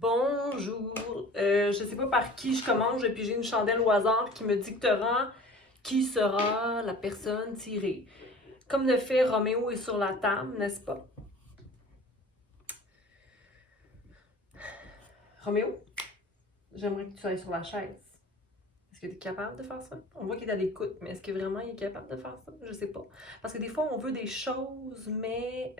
Bonjour. Je sais pas par qui je commence, j'ai pigé une chandelle au hasard qui me dictera qui sera la personne tirée. Comme de fait, Roméo est sur la table, n'est-ce pas? Roméo, j'aimerais que tu ailles sur la chaise. Est-ce que tu es capable de faire ça? On voit qu'il est à l'écoute, mais est-ce que vraiment il est capable de faire ça? Je sais pas. Parce que des fois, on veut des choses, mais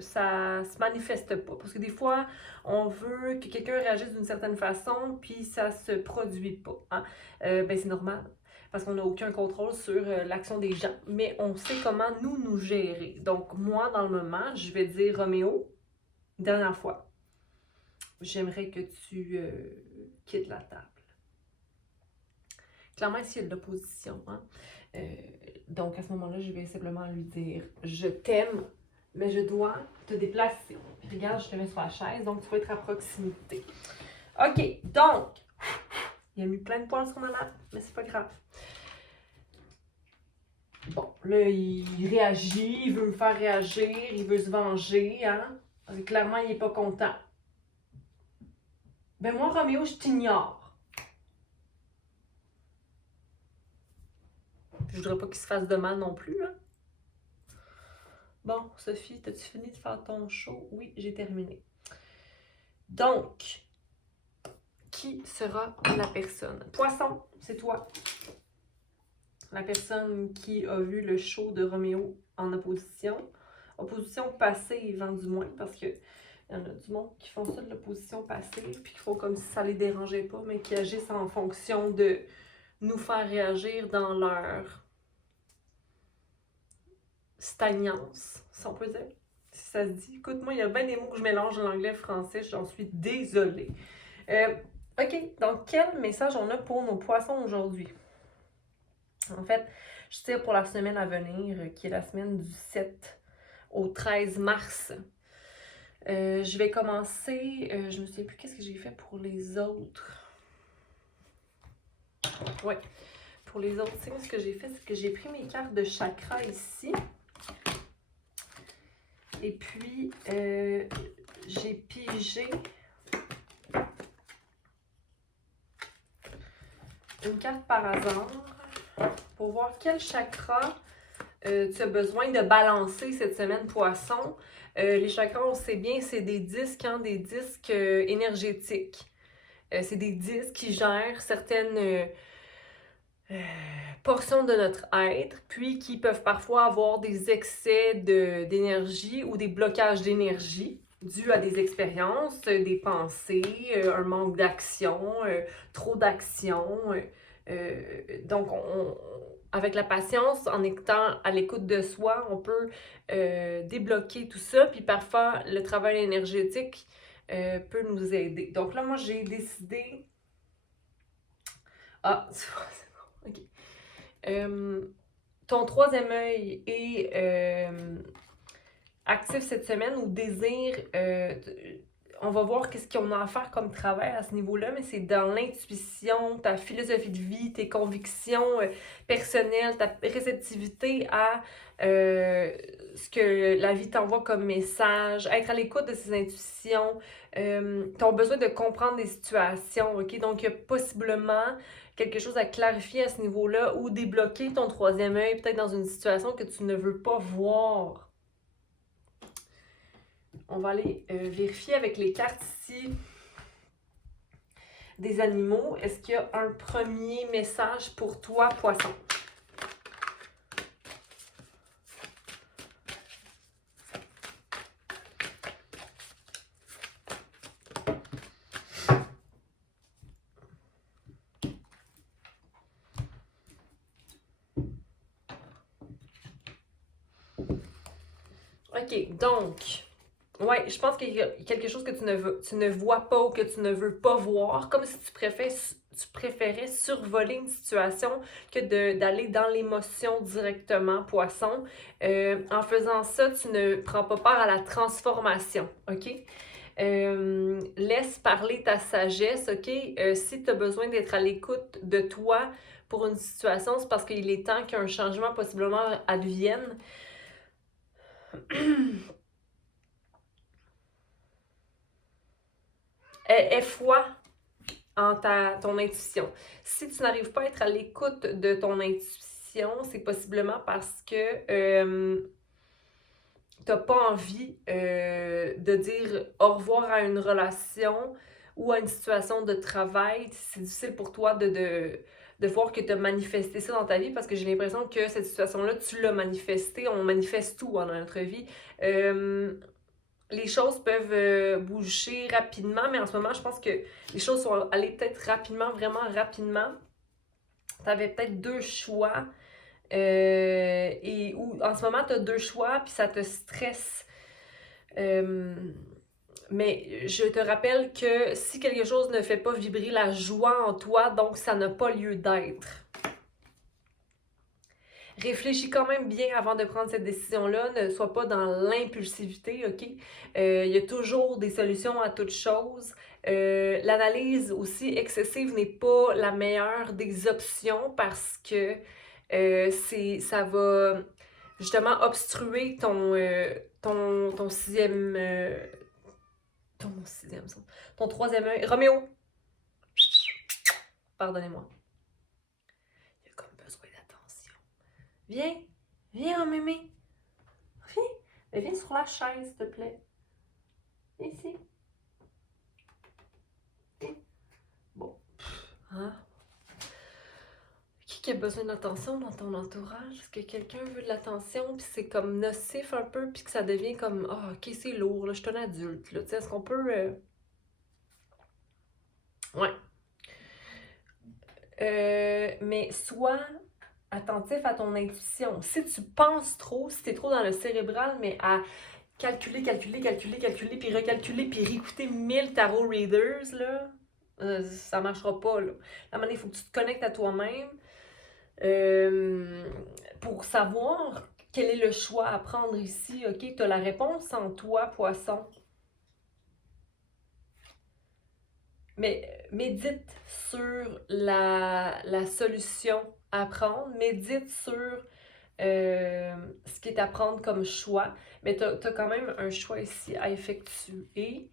ça se manifeste pas. Parce que des fois, on veut que quelqu'un réagisse d'une certaine façon, puis ça se produit pas. Hein? Ben, c'est normal. Parce qu'on n'a aucun contrôle sur l'action des gens. Mais on sait comment nous gérer. Donc, moi, dans le moment, je vais dire Roméo, dernière fois, j'aimerais que tu quittes la table. Clairement, ici, il y a de l'opposition. Hein? Euh, donc, à ce moment-là, je vais simplement lui dire je t'aime, mais je dois te déplacer. Puis, regarde, je te mets sur la chaise, donc tu vas être à proximité. OK, donc, il a mis plein de poils sur ma nappe, mais c'est pas grave. Bon, là, il réagit, il veut me faire réagir, il veut se venger, hein? Parce que clairement, il est pas content. Ben moi, Roméo, je t'ignore. Je voudrais pas qu'il se fasse de mal non plus, hein? Bon, Sophie, t'as-tu fini de faire ton show? Oui, j'ai terminé. Donc, qui sera la personne? Poisson, c'est toi. La personne qui a vu le show de Roméo en opposition. Opposition passive, hein, du moins, parce que il y en a du monde qui font ça de l'opposition passive, puis qui font comme si ça les dérangeait pas, mais qui agissent en fonction de nous faire réagir dans leur stagnance, si on peut dire. Si ça se dit. Écoute, moi, il y a bien des mots que je mélange en anglais et français, j'en suis désolée. OK, donc quel message on a pour nos poissons aujourd'hui? En fait, je tire pour la semaine à venir, qui est la semaine du 7 au 13 mars. Je vais commencer, je me souviens plus qu'est-ce que j'ai fait pour les autres. Ouais, pour les autres signes, ce que j'ai fait, c'est que j'ai pris mes cartes de chakra ici. Et puis, j'ai pigé une carte par hasard pour voir quel chakra tu as besoin de balancer cette semaine, poisson. Les chakras, on sait bien, c'est des disques, hein, des disques énergétiques. C'est des disques qui gèrent certaines portions de notre être, puis qui peuvent parfois avoir des excès d'énergie ou des blocages d'énergie dus à des expériences, des pensées, un manque d'action, trop d'action. Donc, avec la patience, en étant à l'écoute de soi, on peut débloquer tout ça. Puis parfois, le travail énergétique peut nous aider. Donc là, moi, j'ai décidé... Ah, c'est bon, ok. Ton troisième œil est actif cette semaine ou désire... on va voir qu'est-ce qu'on a à faire comme travail à ce niveau-là, mais c'est dans l'intuition, ta philosophie de vie, tes convictions personnelles, ta réceptivité à ce que la vie t'envoie comme message, être à l'écoute de ses intuitions, ton besoin de comprendre des situations, ok? Donc, il y a possiblement quelque chose à clarifier à ce niveau-là ou débloquer ton troisième œil, peut-être dans une situation que tu ne veux pas voir. On va aller vérifier avec les cartes ici des animaux. Est-ce qu'il y a un premier message pour toi, poisson? OK, donc, ouais, je pense qu'il y a quelque chose que tu ne vois pas ou que tu ne veux pas voir, comme si tu préférais survoler une situation que d'aller dans l'émotion directement, poisson. En faisant ça, tu ne prends pas part à la transformation, OK? Laisse parler ta sagesse, OK? Si tu as besoin d'être à l'écoute de toi pour une situation, c'est parce qu'il est temps qu'un changement possiblement advienne. aie foi en ton intuition. Si tu n'arrives pas à être à l'écoute de ton intuition, c'est possiblement parce que t'as pas envie de dire au revoir à une relation ou à une situation de travail. C'est difficile pour toi de voir que tu as manifesté ça dans ta vie parce que j'ai l'impression que cette situation-là, tu l'as manifesté. On manifeste tout dans notre vie. Les choses peuvent bouger rapidement, mais en ce moment, je pense que les choses sont allées peut-être rapidement, vraiment rapidement. Tu avais peut-être deux choix. Et où, en ce moment, tu as deux choix, puis ça te stresse. Mais je te rappelle que si quelque chose ne fait pas vibrer la joie en toi, donc ça n'a pas lieu d'être. Réfléchis quand même bien avant de prendre cette décision-là. Ne sois pas dans l'impulsivité, OK? Il y a toujours des solutions à toute chose. L'analyse aussi excessive n'est pas la meilleure des options parce que ça va justement obstruer ton sixième... ton troisième œil. Roméo! Pardonnez-moi. Il a comme besoin d'attention. Viens! Viens, mémé! Viens! Mais viens sur la chaise, s'il te plaît. Viens ici. Viens. Bon. Hein? Qui a besoin d'attention dans ton entourage? Est-ce que quelqu'un veut de l'attention puis c'est comme nocif un peu puis que ça devient comme ah ok c'est lourd là, je suis un adulte là, tu sais, est-ce qu'on peut ouais. Mais sois attentif à ton intuition. Si tu penses trop, si t'es trop dans le cérébral, mais à calculer, puis recalculer, puis réécouter 1000 tarot readers, là, ça marchera pas, là. À un moment donné, il faut que tu te connectes à toi-même pour savoir quel est le choix à prendre ici, ok? Tu as la réponse en toi, poisson. Mais médite sur la solution à prendre, médite sur ce qui est à prendre comme choix, mais tu as quand même un choix ici à effectuer.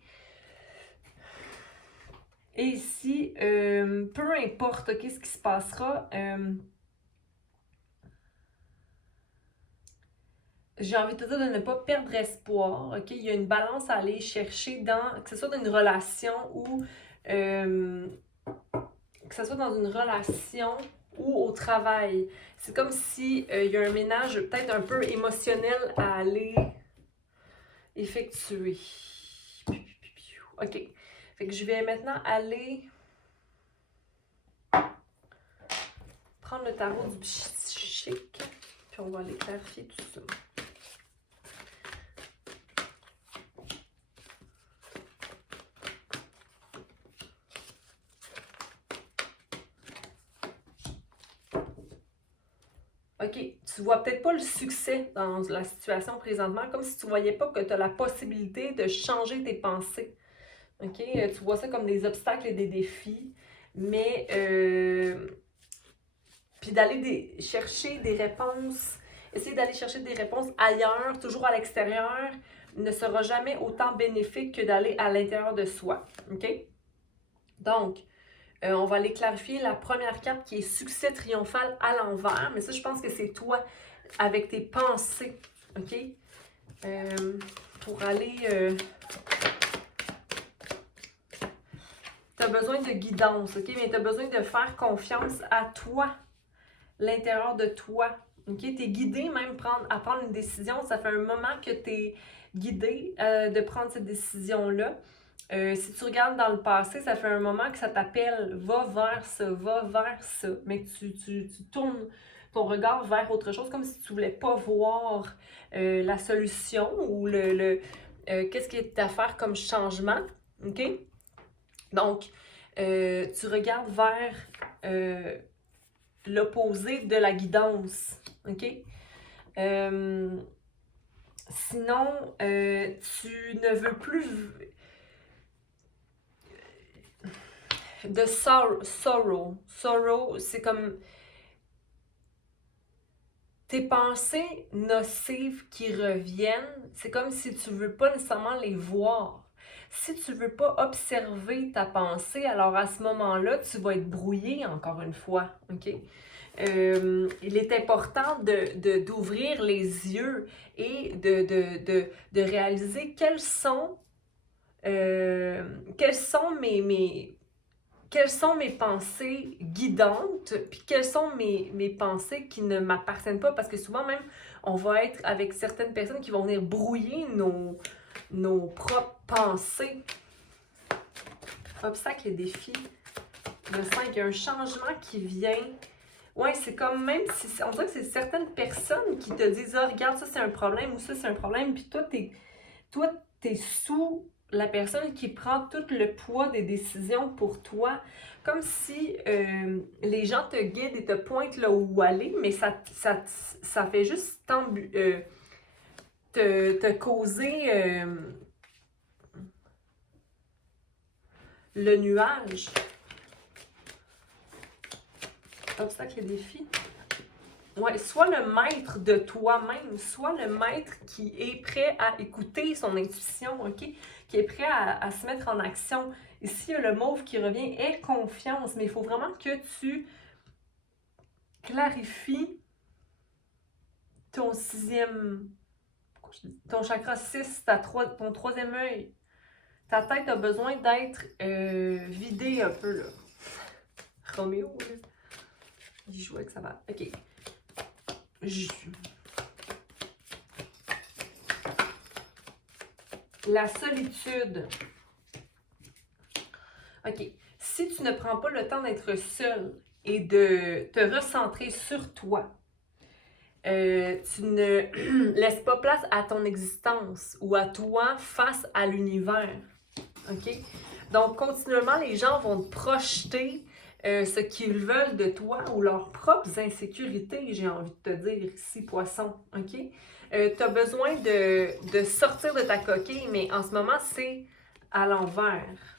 Et ici, peu importe okay, ce qui se passera, j'ai envie de te dire de ne pas perdre espoir. Okay? Il y a une balance à aller chercher dans, que ce soit dans une relation ou que ce soit dans une relation ou au travail. C'est comme si il y a un ménage peut-être un peu émotionnel à aller effectuer. OK. Fait que je vais maintenant aller prendre le tarot du psychique, puis on va aller clarifier tout ça. OK, tu vois peut-être pas le succès dans la situation présentement, comme si tu voyais pas que tu as la possibilité de changer tes pensées. OK, tu vois ça comme des obstacles et des défis, mais puis d'aller chercher des réponses, essayer d'aller chercher des réponses ailleurs, toujours à l'extérieur, ne sera jamais autant bénéfique que d'aller à l'intérieur de soi. OK? Donc, on va aller clarifier la première carte qui est succès triomphal à l'envers. Mais ça, je pense que c'est toi avec tes pensées. OK? Pour aller... tu as besoin de guidance, OK? Mais tu as besoin de faire confiance à toi, l'intérieur de toi. OK? Tu es guidé même à prendre une décision. Ça fait un moment que tu es guidé de prendre cette décision-là. Si tu regardes dans le passé, ça fait un moment que ça t'appelle, va vers ça, mais que tu tournes ton regard vers autre chose, comme si tu voulais pas voir la solution ou qu'est-ce qui est à faire comme changement, ok? Donc, tu regardes vers l'opposé de la guidance, ok? Sinon, tu ne veux plus de sorrow. Sorrow, c'est comme tes pensées nocives qui reviennent. C'est comme si tu veux pas nécessairement les voir. Si tu veux pas observer ta pensée, alors à ce moment-là, tu vas être brouillé encore une fois, OK? Il est important d'ouvrir les yeux et de réaliser quelles sont mes pensées guidantes, puis quelles sont mes pensées qui ne m'appartiennent pas, parce que souvent même, on va être avec certaines personnes qui vont venir brouiller nos propres pensées. Obstacles et défis. Le 5, il y a un changement qui vient. Ouais, c'est comme même si on dirait que c'est certaines personnes qui te disent: ah, regarde, ça c'est un problème ou ça c'est un problème, puis toi, t'es sous la personne qui prend tout le poids des décisions pour toi. Comme si les gens te guident et te pointent là où aller, mais ça fait juste te causer le nuage. Obstacle et défi. Ouais, soit le maître de toi-même, soit le maître qui est prêt à écouter son intuition, OK? Qui est prêt à se mettre en action. Ici, il y a le mauve qui revient, aie confiance, mais il faut vraiment que tu clarifies ton ton chakra 6, ton troisième œil. Ta tête a besoin d'être vidée un peu, là. Roméo, là. Il joue avec sa balle. OK. La solitude. OK. Si tu ne prends pas le temps d'être seul et de te recentrer sur toi, tu ne laisses pas place à ton existence ou à toi face à l'univers. OK? Donc, continuellement, les gens vont te projeter ce qu'ils veulent de toi ou leurs propres insécurités, j'ai envie de te dire ici, poisson. OK? Tu as besoin de sortir de ta coquille, mais en ce moment, c'est à l'envers.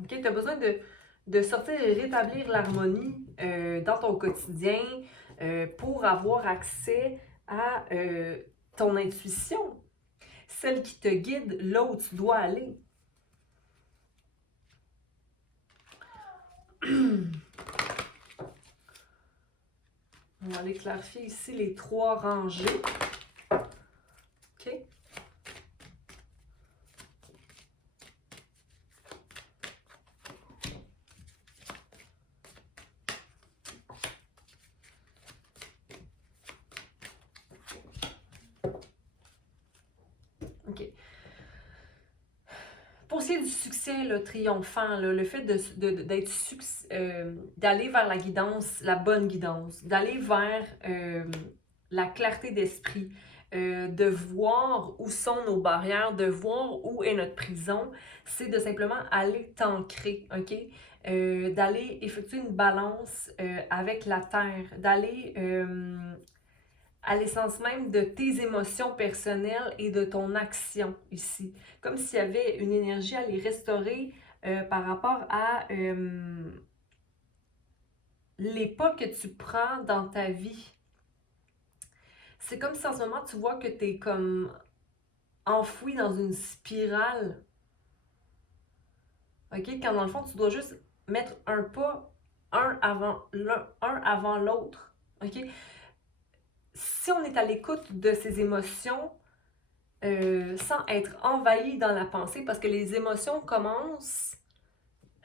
OK? Tu as besoin de sortir et rétablir l'harmonie dans ton quotidien pour avoir accès à ton intuition, celle qui te guide là où tu dois aller. On va aller clarifier ici les 3 rangées. OK? OK. Pour ce qui est du succès là, triomphant, là, le fait d'aller vers la guidance, la bonne guidance, d'aller vers la clarté d'esprit, de voir où sont nos barrières, de voir où est notre prison, c'est de simplement aller t'ancrer, OK? D'aller effectuer une balance avec la terre, d'aller à l'essence même de tes émotions personnelles et de ton action ici. Comme s'il y avait une énergie à les restaurer par rapport à les pas que tu prends dans ta vie. C'est comme si en ce moment tu vois que tu es comme enfoui dans une spirale. OK? Quand dans le fond, tu dois juste mettre un pas, un avant l'autre. OK? Si on est à l'écoute de ces émotions, sans être envahi dans la pensée, parce que les émotions commencent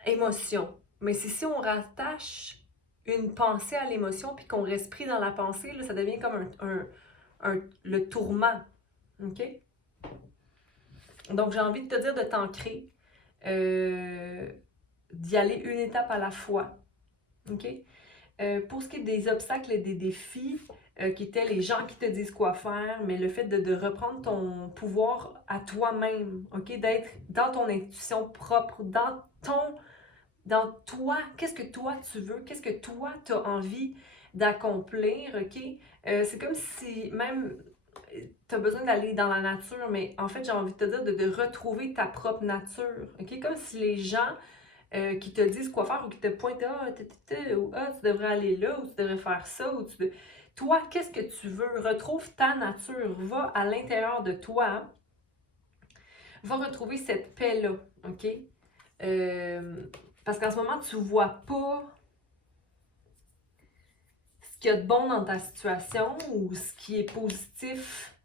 émotion. Mais c'est si on rattache une pensée à l'émotion puis qu'on reste pris dans la pensée, là, ça devient comme le tourment. OK? Donc, j'ai envie de te dire de t'ancrer, d'y aller une étape à la fois. OK? Pour ce qui est des obstacles et des défis, qui étaient les gens qui te disent quoi faire, mais le fait de reprendre ton pouvoir à toi-même, OK? D'être dans ton intuition propre, dans toi, qu'est-ce que toi tu veux, qu'est-ce que toi tu as envie d'accomplir, OK? C'est comme si même tu as besoin d'aller dans la nature, mais en fait, j'ai envie de te dire de retrouver ta propre nature, OK? Comme si les gens qui te disent quoi faire ou qui te pointent ou tu devrais aller là ou tu devrais faire ça ou toi, qu'est-ce que tu veux? Retrouve ta nature, va à l'intérieur de toi, va retrouver cette paix-là, OK? Parce qu'en ce moment, tu vois pas ce qu'il y a de bon dans ta situation ou ce qui est positif,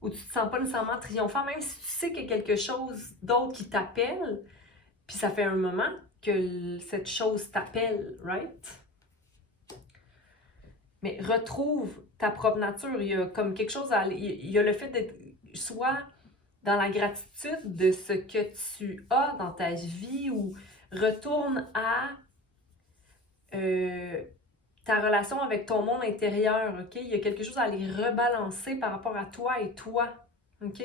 où tu te sens pas nécessairement triomphant, même si tu sais qu'il y a quelque chose d'autre qui t'appelle, puis ça fait un moment que cette chose t'appelle, right? Mais retrouve ta propre nature. Il y a comme quelque chose à... Il y a le fait d'être soit dans la gratitude de ce que tu as dans ta vie ou retourne à ta relation avec ton monde intérieur, OK? Il y a quelque chose à aller rebalancer par rapport à toi et toi, OK?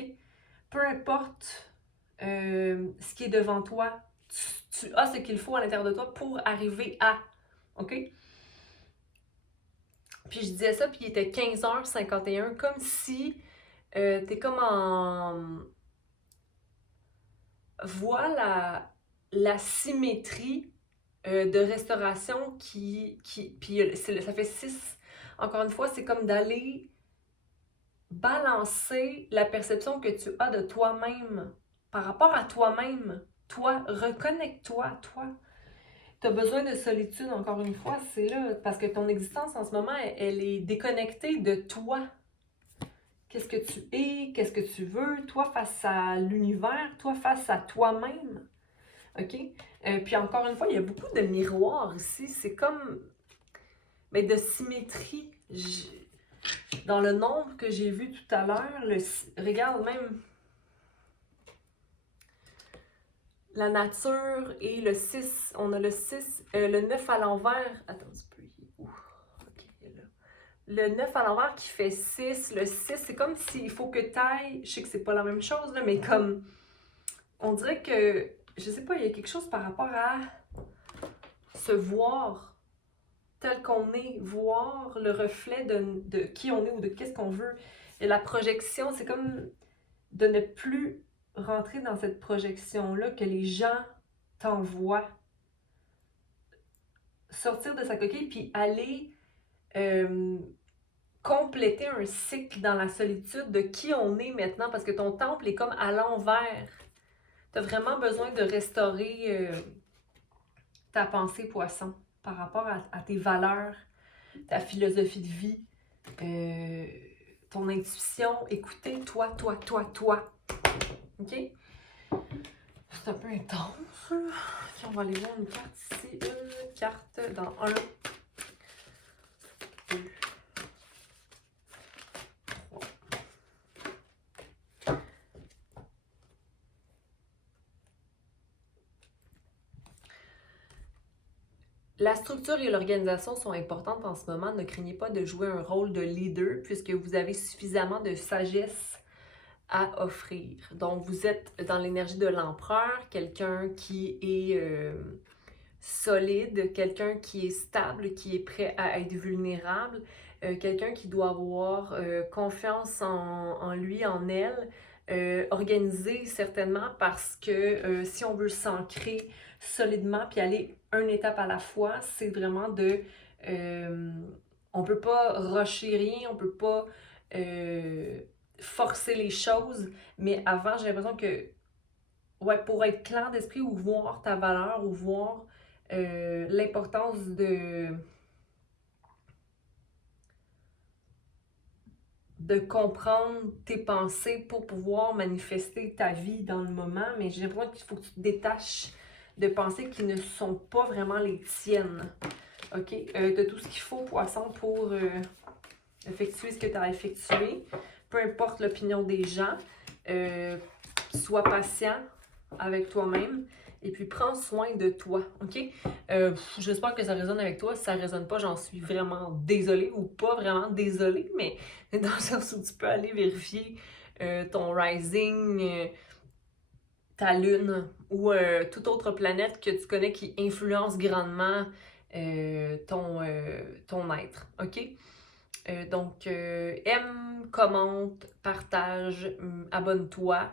Peu importe ce qui est devant toi, tu as ce qu'il faut à l'intérieur de toi pour arriver à, OK? Puis je disais ça, puis il était 15h51, comme si t'es comme en... Voilà la symétrie de restauration puis ça fait 6. Encore une fois, c'est comme d'aller balancer la perception que tu as de toi-même par rapport à toi-même. Toi, reconnecte-toi, toi. Tu as besoin de solitude, encore une fois, c'est là, parce que ton existence en ce moment, elle est déconnectée de toi. Qu'est-ce que tu es, qu'est-ce que tu veux, toi face à l'univers, toi face à toi-même. OK? Puis encore une fois, il y a beaucoup de miroirs ici. C'est comme de symétrie. Dans le nombre que j'ai vu tout à l'heure, regarde même la nature et le 6. On a le 6, le 9 à l'envers. Attends un petit peu. OK, il est là. Le 9 à l'envers qui fait 6. Le 6, c'est comme s'il faut que tu ailles. Je sais que c'est pas la même chose, là, mais comme. On dirait que. Je sais pas, il y a quelque chose par rapport à se voir tel qu'on est, voir le reflet de qui on est ou de qu'est-ce qu'on veut. Et la projection, c'est comme de ne plus rentrer dans cette projection-là que les gens t'envoient. Sortir de sa coquille puis aller compléter un cycle dans la solitude de qui on est maintenant parce que ton temple est comme à l'envers. Tu as vraiment besoin de restaurer ta pensée poisson par rapport à tes valeurs, ta philosophie de vie, ton intuition, écouter toi. OK? C'est un peu intense. Puis on va aller voir une carte ici. Une carte dans 1, 2, 3. La structure et l'organisation sont importantes en ce moment. Ne craignez pas de jouer un rôle de leader puisque vous avez suffisamment de sagesse à offrir. Donc, vous êtes dans l'énergie de l'empereur, quelqu'un qui est solide, quelqu'un qui est stable, qui est prêt à être vulnérable, quelqu'un qui doit avoir confiance en lui, en elle, organisé certainement parce que si on veut s'ancrer solidement puis aller une étape à la fois, c'est vraiment de... on peut pas rusher rien, on peut pas forcer les choses, mais avant, j'ai l'impression que pour être clair d'esprit ou voir ta valeur ou voir l'importance de comprendre tes pensées pour pouvoir manifester ta vie dans le moment, mais j'ai l'impression qu'il faut que tu te détaches de pensées qui ne sont pas vraiment les tiennes. OK? De tout ce qu'il faut, poisson, pour effectuer ce que tu as effectué. Peu importe l'opinion des gens. Sois patient avec toi-même. Et puis, prends soin de toi, OK? J'espère que ça résonne avec toi. Si ça ne résonne pas, j'en suis vraiment désolée ou pas vraiment désolée, mais dans le sens où tu peux aller vérifier ton rising, ta lune ou toute autre planète que tu connais qui influence grandement ton être, OK? Donc, aime, commente, partage, abonne-toi.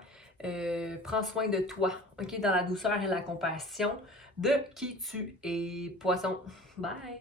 Prends soin de toi, OK? Dans la douceur et la compassion de qui tu es, poisson. Bye!